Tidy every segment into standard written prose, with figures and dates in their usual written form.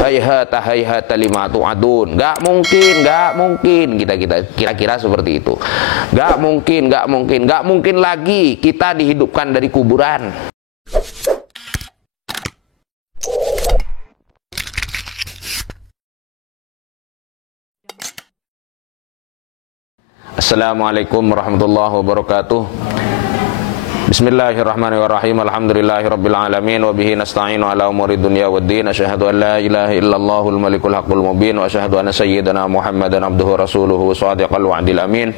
hayhata lima tu'adun. Nggak mungkin kita kira-kira seperti itu. Nggak mungkin lagi kita dihidupkan dari kuburan. Assalamualaikum warahmatullahi wabarakatuh. Bismillahirrahmanirrahim. Alhamdulillahirabbil alamin wa bihi nasta'inu ala umuri dunya waddin. Asyhadu an la ilaha illallahul malikul haqqul mubin wa asyhadu anna sayyidana Muhammadan abduhu rasuluhu shadiqal wa'dil amin.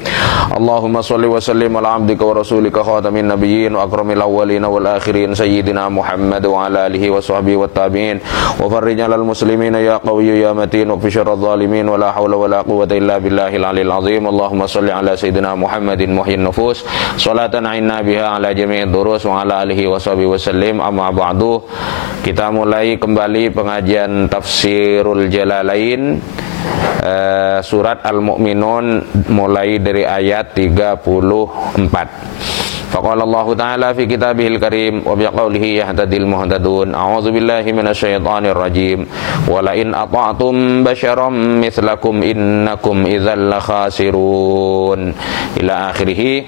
Allahumma shalli wa sallim ala abdika wa rasulika khatamin nabiyyin wa akramil awwalin wal akhirin sayyidina Muhammad wa ala alihi wa sahbihi wat tabi'in wa farrij 'alal muslimina ya qawiyyu ya matin wa fi syarril zalimin wa la haula wa la quwwata illa billahil aliyil azim. Allahumma shalli ala sayyidina Muhammadin muhyin nufus salatan inna biha ala jami'id durus wa ala alihi wa sahbihi wasallim. Amma ba'du. Kita mulai kembali pengajian Tafsirul Jalalain, surat Al-Mu'minun, mulai dari ayat 34. Faqala Allah Ta'ala fi kitabihil karim wa biqaulihi yahtadil muhtadun. A'udzu billahi minasyaitonir rajim. Wa la in ata'tum basyaram mithlakum innakum idzal lakhasirun. Ila akhirih.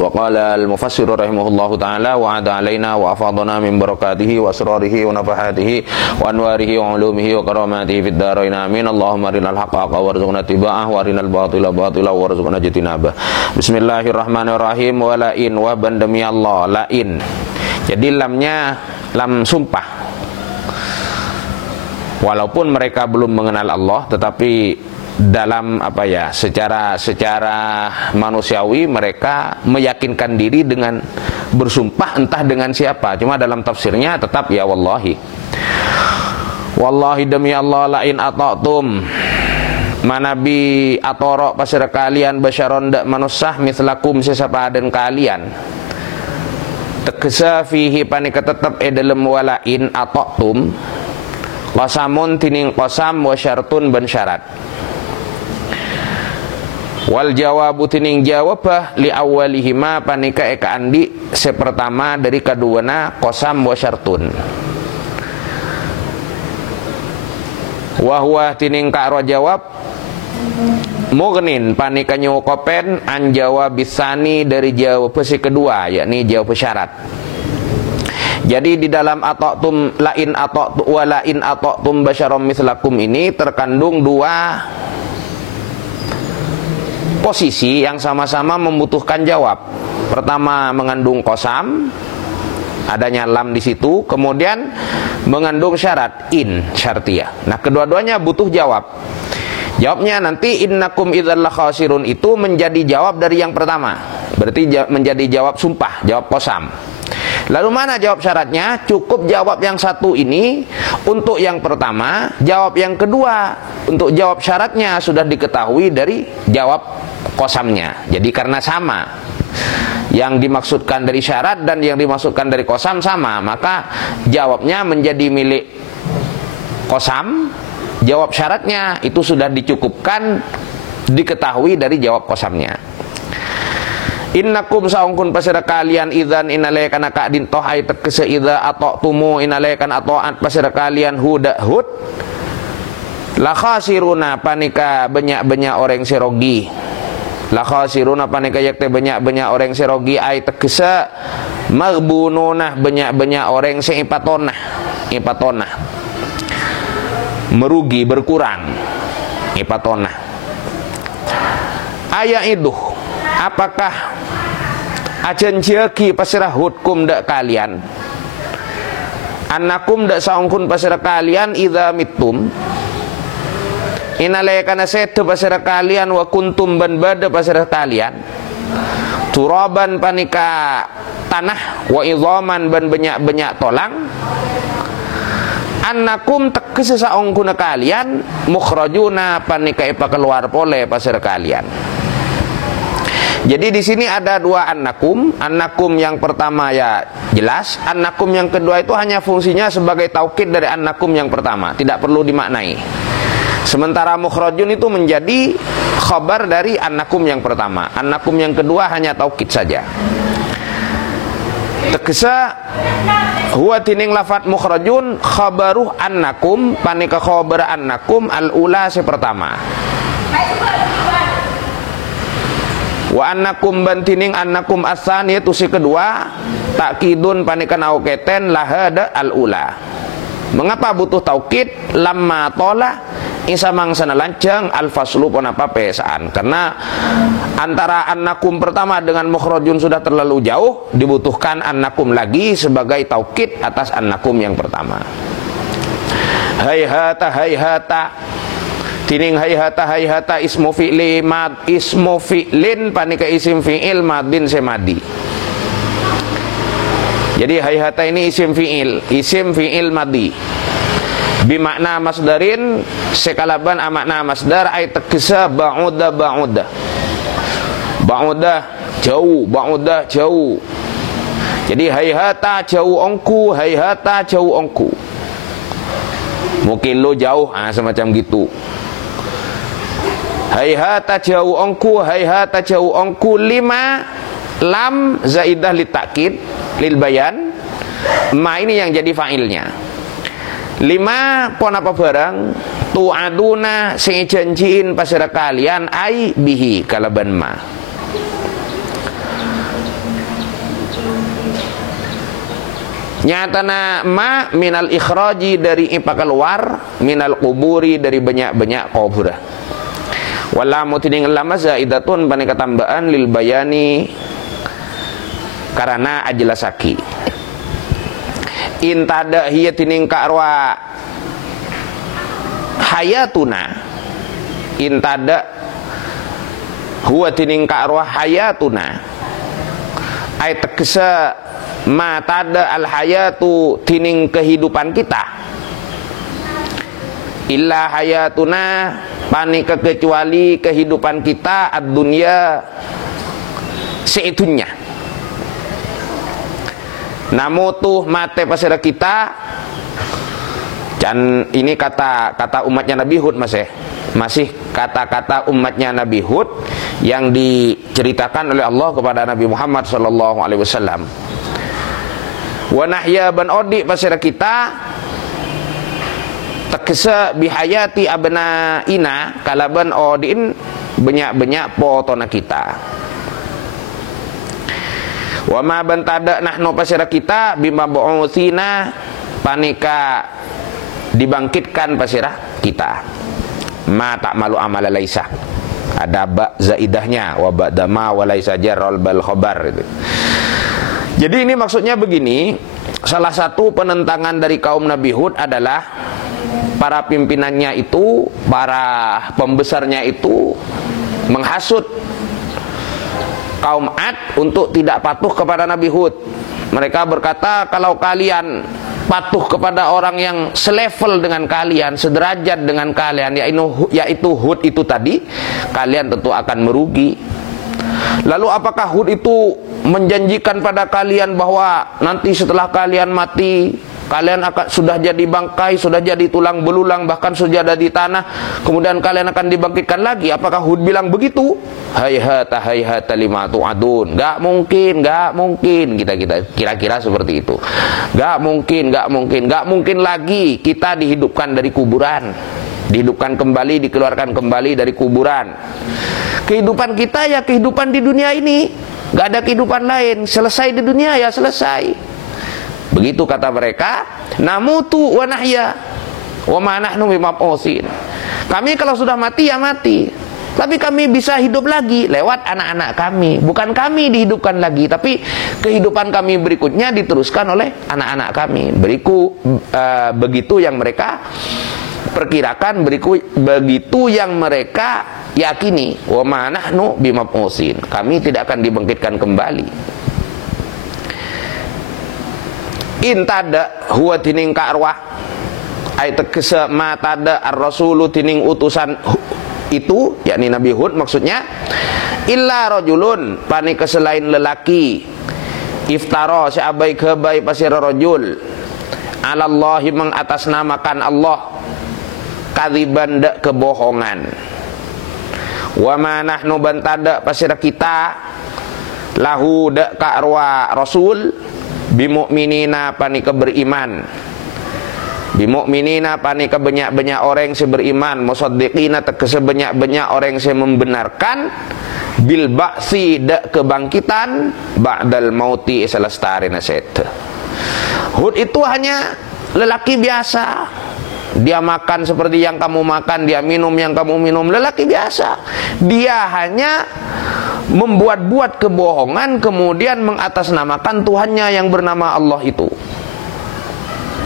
Wa qala al-mufassir rahimahullahu ta'ala wa 'ada 'alaina wa afadana min barakatihi wa asrarihi wa nafahatihi wa anwarihi wa 'ulumihi wa karamatihi fid dharain amin. Allahumma arinal haqqa haqqa warzuqna ittiba'ah wa arinal batila batila warzuqna ijtinabah. Bismillahirrahmanirrahim. Wa la in, wa demi Allah, la in. Jadi lamnya lam sumpah. Walaupun mereka belum mengenal Allah, tetapi dalam secara manusiawi mereka meyakinkan diri dengan bersumpah entah dengan siapa. Cuma dalam tafsirnya tetap ya wallahi. Wallahi demi Allah, la in ata'tum, manabi atoro pasir kalian basyaron dak manusah mislakum sesapadan kalian. Tegesa fihi panika tetap dalam wala in ata'tum qasamun tining qasam wa syartun ban syarat. Wal jawabu tining jawabah li awalihima panika eka andi sepertama dari kaduana qasam wa syartun. Wa huwa tining ka ro jawab mughnin panika nyukopen an jawab bisani dari jawab si kedua, yakni jawab syarat. Jadi di dalam ata'tum la in ata'tu wa la in ata'tum basyaram mithlakum ini terkandung dua posisi yang sama-sama membutuhkan jawab. Pertama mengandung qasam, adanya lam di situ, kemudian mengandung syarat in syartiyah. Nah, kedua-duanya butuh jawab. Jawabnya nanti innakum idzal khasirun itu menjadi jawab dari yang pertama. Berarti menjadi jawab sumpah, jawab qasam. Lalu mana jawab syaratnya? Cukup jawab yang satu ini untuk yang pertama, jawab yang kedua untuk jawab syaratnya sudah diketahui dari jawab qasamnya. Jadi karena sama, yang dimaksudkan dari syarat dan yang dimaksudkan dari qasam sama, maka jawabnya menjadi milik qasam. Jawab syaratnya itu sudah dicukupkan, diketahui dari jawab qasamnya. Innakum saungkun pasira kalian idzan inalaikan akadin toh ay tekese idza ata'tumu inalaikan ato'at pasira kalian hud la khasiruna panika banyak-banyak orang serogi. La khasiruna panika yakte banyak-banyak orang serogi ay tekese maghbununa banyak-banyak orang seipatona merugi, berkurang, ipatona. Ayat itu apakah ajen jeki pasirah hudkum dak kalian annakum dak saungkun pasirah kalian idza mittum inalaikana setu pasirah kalian wa kuntum ban bada pasirah kalian turaban panika tanah wa idhaman ban banyak-banyak tolang annakum tekese saungkun kalian mukhrajuna panika ipa keluar pole pasirah kalian. Jadi di sini ada dua annakum. Annakum yang pertama ya jelas, annakum yang kedua itu hanya fungsinya sebagai taukid dari annakum yang pertama, tidak perlu dimaknai. Sementara mukhrajun itu menjadi khabar dari annakum yang pertama. Annakum yang kedua hanya taukid saja. Tegesa Huwa tining lafat mukhrajun khabaruh annakum panika khabar annakum al-ula si pertama. Wa annakum bantining annakum as-sani itu si kedua, takkidun panika nauketen lahada al-ula. Mengapa butuh taukid? Lamma tola isa mangsana lancang al-faslu ponapa pesaan. Karena antara annakum pertama dengan mukhrajun sudah terlalu jauh, dibutuhkan annakum lagi sebagai taukid atas annakum yang pertama. Hayhata hayhata tining hayhata ismu fi'li mad ismu fi'lin panika isim fi'il madin semadi. Jadi hayhata ini isim fi'il madi. Bimakna masdarin sekalaban amakna masdar ay tegesa ba'uda jauh. Jadi hayhata jauh ongku. Mungkin lo jauh semacam gitu. Hayhata jauh ongku lima lam zaidah litakid lil bayan. Ma ini yang jadi fa'ilnya. Lima pon apa barang tu'aduna sing janjiin pasira kalian ai bihi kalaban ma. Nyatana ma minal ikhraji dari ipa keluar, minal kuburi dari banyak-banyak kubur. Walamu tining lama zaidatun panika tambahan lil bayani karena ajlasaki. Intada hiya tining ka'arwa hayatuna. Intada huwa tining ka'arwa hayatuna. Ay tegesa ma tada al hayatu tining kehidupan kita. Illa hayatuna panika kecuali kehidupan kita ad-dunya seitunya. Namutuh mate pasira kita. Dan ini kata umatnya Nabi Hud masih kata-kata umatnya Nabi Hud yang diceritakan oleh Allah kepada Nabi Muhammad sallallahu alaihi wasallam. Wa nahya ban odi pasira kita tegesa bihayati abnaina kalaban odin banyak-banyak potona kita. Wa ma bantada nahnu pasira kita bima bu'utsina panika dibangkitkan pasira kita. Ma ta'malu amala laisa. Ada ba zaidahnya wa ba'da ma wa laisa jarral bal khabar itu. Jadi ini maksudnya begini, salah satu penentangan dari kaum Nabi Hud adalah para pimpinannya itu, para pembesarnya itu menghasut kaum Ad untuk tidak patuh kepada Nabi Hud. Mereka berkata, kalau kalian patuh kepada orang yang selevel dengan kalian, sederajat dengan kalian, yaitu Hud itu tadi, kalian tentu akan merugi. Lalu apakah Hud itu menjanjikan pada kalian bahwa nanti setelah kalian mati, kalian akan sudah jadi bangkai, sudah jadi tulang belulang, bahkan sudah ada di tanah, kemudian kalian akan dibangkitkan lagi? Apakah Hud bilang begitu? Hayhata lima tu'adun. Gak mungkin. Kita kira-kira seperti itu. Gak mungkin lagi kita dihidupkan dari kuburan, dihidupkan kembali, dikeluarkan kembali dari kuburan. Kehidupan kita ya kehidupan di dunia ini, gak ada kehidupan lain. Selesai di dunia ya selesai. Begitu kata mereka. Namutu wa nahya wa ma nahnu bimab'utsin. Kami kalau sudah mati ya mati, tapi kami bisa hidup lagi lewat anak-anak kami. Bukan kami dihidupkan lagi, tapi kehidupan kami berikutnya diteruskan oleh anak-anak kami. Begitu yang mereka perkirakan, begitu yang mereka yakini. Wa ma nahnu bimab'utsin. Kami tidak akan dibangkitkan kembali. Intada huwa tining ka'arwah ay tegesa matada ar-rasulu tining utusan itu, yakni Nabi Hud maksudnya, illa rajulun panika selain lelaki, iftara seabai kebai pasir rajul alallahi mengatasnamakan Allah, kadziban dak kebohongan. Wa ma nahnu bantada pasir kita lahu dak ka'arwa rasul Bimu'minina panika beriman, bimu'minina panika banyak-banyak orang yang beriman, musaddiqina tegese banyak-banyak orang yang membenarkan, bil ba'si dak kebangkitan, ba'dal mauti selestarina set. Hud itu hanya lelaki biasa. Dia makan seperti yang kamu makan, dia minum yang kamu minum, lelaki biasa. Dia hanya membuat-buat kebohongan kemudian mengatasnamakan Tuhannya yang bernama Allah itu.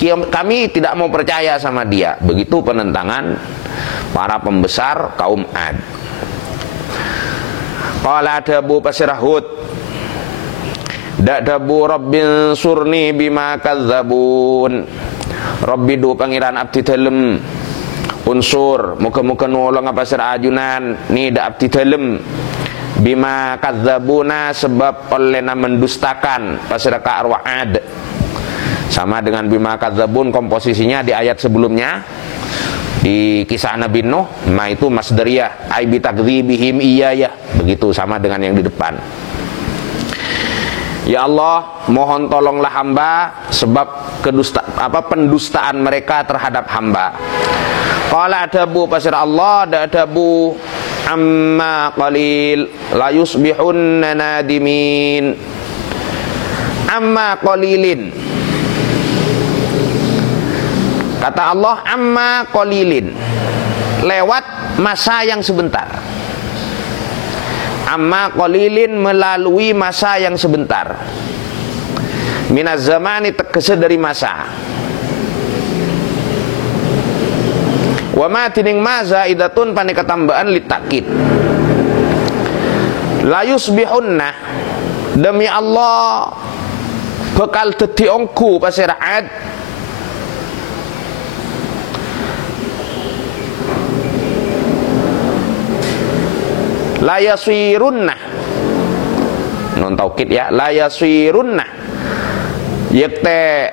Kami tidak mau percaya sama dia. Begitu penentangan para pembesar kaum Ad. Qala adabu pasirah Hud, da'dabu rabbil surni bima kadzabun. Rabbi du pangeran abdi dalem unsur muka-muka nolong apa sira ajunan ni da abdi dalem bima kadzabuna sebab oleh mendustakan pasira ka arwa'ad. Sama dengan bima kadzabun komposisinya di ayat sebelumnya di kisah Nabi Nuh, ma itu masdariyah ai bi takdzibihim iyaya, begitu sama dengan yang di depan. Ya Allah, mohon tolonglah hamba sebab pendustaan mereka terhadap hamba. Qala adabu pasir Allah da adabu amma qalil la yusbihunna nadimin. Amma qalilin. Kata Allah amma qalilin. Lewat masa yang sebentar. Amma qalilin melalui masa yang sebentar. Minaz zamani tegese dari masa. Wa ma tining ma zaidatun panika tambahan litakid. La yusbihunna, demi Allah bakal dadi ongku pasiraat la yasirunna, nun taukid ya, la yasirunna yakte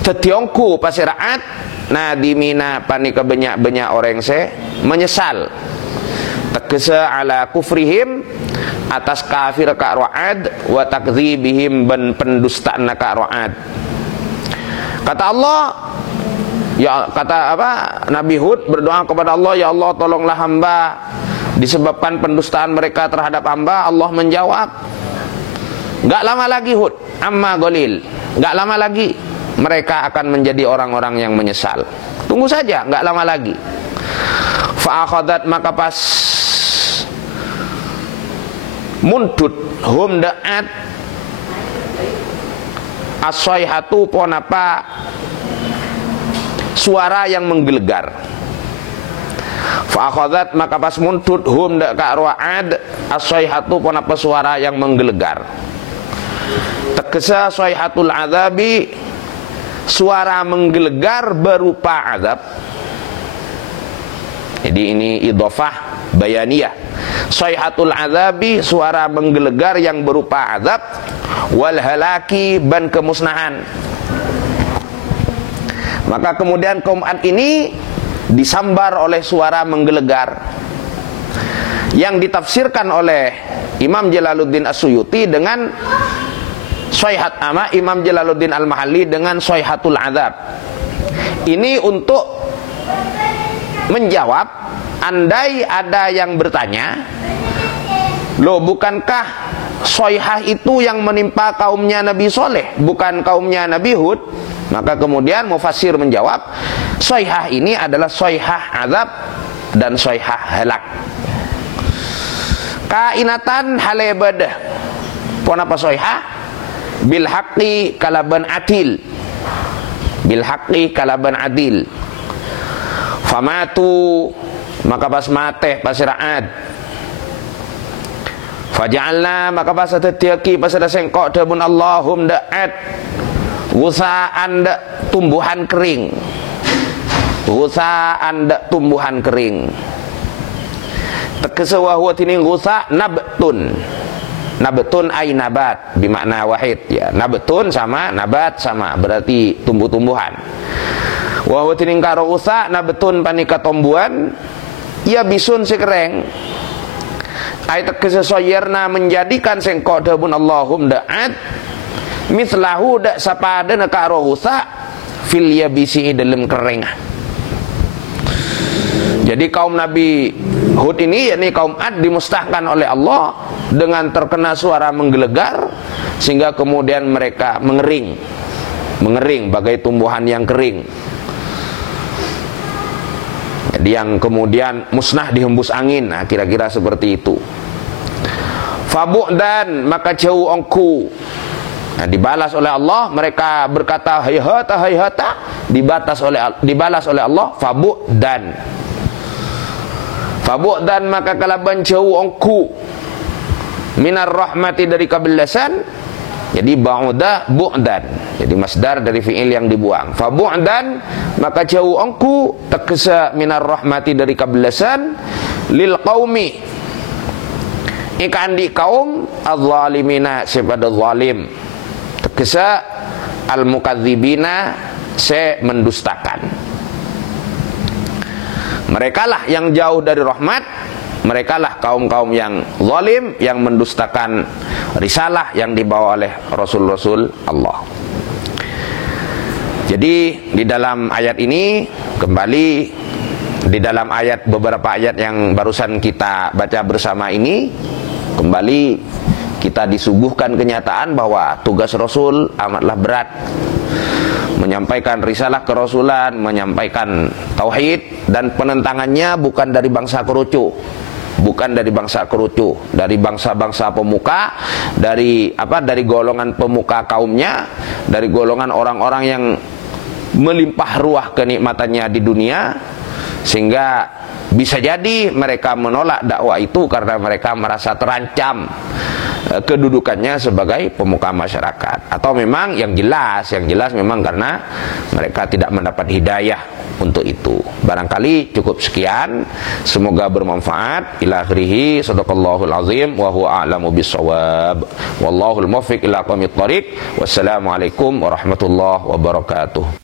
tetiongku pasiraat nadimina panika banyak-banyak orang se menyesal tegese ala kufrihim atas kafir ka Ra'ad wa takdzibihim ban pendustaan ka Ra'ad. Kata Allah, ya kata apa? Nabi Hud berdoa kepada Allah, ya Allah tolonglah hamba disebabkan pendustaan mereka terhadap hamba. Allah menjawab, enggak lama lagi Hud, amma golil, enggak lama lagi mereka akan menjadi orang-orang yang menyesal. Tunggu saja, enggak lama lagi. Fa akhadat, maka pas mundut hum da'at as-sayhatu ponapa suara yang menggelegar. Fa akhadat, maka pas mundut hum da ka Ra'ad as-sayhatu ponapa suara yang menggelegar. Tegesa sayhatul azabi, suara menggelegar berupa azab. Jadi ini idhofah bayaniyah. Sayhatul azabi, suara menggelegar yang berupa azab, wal halaki, ban kemusnahan. Maka kemudian kaum Ad ini disambar oleh suara menggelegar yang ditafsirkan oleh Imam Jalaluddin As-Suyuti dengan sayhat ama Imam Jalaluddin Al-Mahalli dengan sayhatul azab. Ini untuk menjawab andai ada yang bertanya, loh bukankah sayhah itu yang menimpa kaumnya Nabi Soleh, bukan kaumnya Nabi Hud? Maka kemudian mufassir menjawab, sayhah ini adalah sayhah azab dan sayhah halak. Kainatan halebadah. Pon apa sayhah? Bil haqqi kalaban adil. Bil haqqi kalaban adil. Famatu, maka pas mate pasiraat. Faja'alna, maka pas tetiaki pasada sengkok damun Allahum da'at gusaan da tumbuhan kering. Gusaan da tumbuhan kering. Tegese wa huwa tining gusa nabtun. Nabtun ay nabat bimakna wahid ya. Nabtun sama nabat sama, berarti tumbuh-tumbuhan. Wa huwa tining karo gusa nabtun panika tumbuhan ya bisun sekereng. ayat kesesoyerna menjadikan sengkok dabun Allahum da'at mislahu dak sapada ka rohusa fil yabisi dalam kerengah. Jadi kaum Nabi Hud ini, yakni kaum Ad, dimustahkan oleh Allah dengan terkena suara menggelegar sehingga kemudian mereka mengering bagai tumbuhan yang kering. Jadi yang kemudian musnah dihembus angin. Nah, kira-kira seperti itu. Fabu'dan, maka jauh engku. Nah, dibalas oleh Allah, mereka berkata hayhata hayhata, dibalas oleh Allah fabu'dan. Fabu'dan, maka kalaban jauh engku minar rahmati, dari kebelasan. Jadi ba'uda bu'dan, jadi masdar dari fi'il yang dibuang. Fabu'dan, maka jauh engku tekesa minar rahmati, dari kebelasan, lil qaumi, ikan di kaum az-zalimina, sepada zalim, tekesa al-mukadzibina, se mendustakan. Merekalah yang jauh dari rahmat, merekalah kaum-kaum yang zalim, yang mendustakan risalah yang dibawa oleh rasul-rasul Allah. Jadi di dalam ayat ini, kembali di dalam ayat, beberapa ayat yang barusan kita baca bersama ini, kembali kita disuguhkan kenyataan bahwa tugas Rasul amatlah berat. Menyampaikan risalah kerasulan, menyampaikan tauhid, dan penentangannya bukan dari bangsa kerucu, dari bangsa-bangsa pemuka, dari golongan pemuka kaumnya, dari golongan orang-orang yang melimpah ruah kenikmatannya di dunia, sehingga bisa jadi mereka menolak dakwah itu karena mereka merasa terancam kedudukannya sebagai pemuka masyarakat, atau memang yang jelas memang karena mereka tidak mendapat hidayah untuk itu. Barangkali cukup sekian, semoga bermanfaat. Ila akhirih, sadaqallahul azim wa huwa a'lamu bissawab, wallahul muwaffiq ila aqwamit thoriq. Wassalamualaikum warahmatullahi wabarakatuh.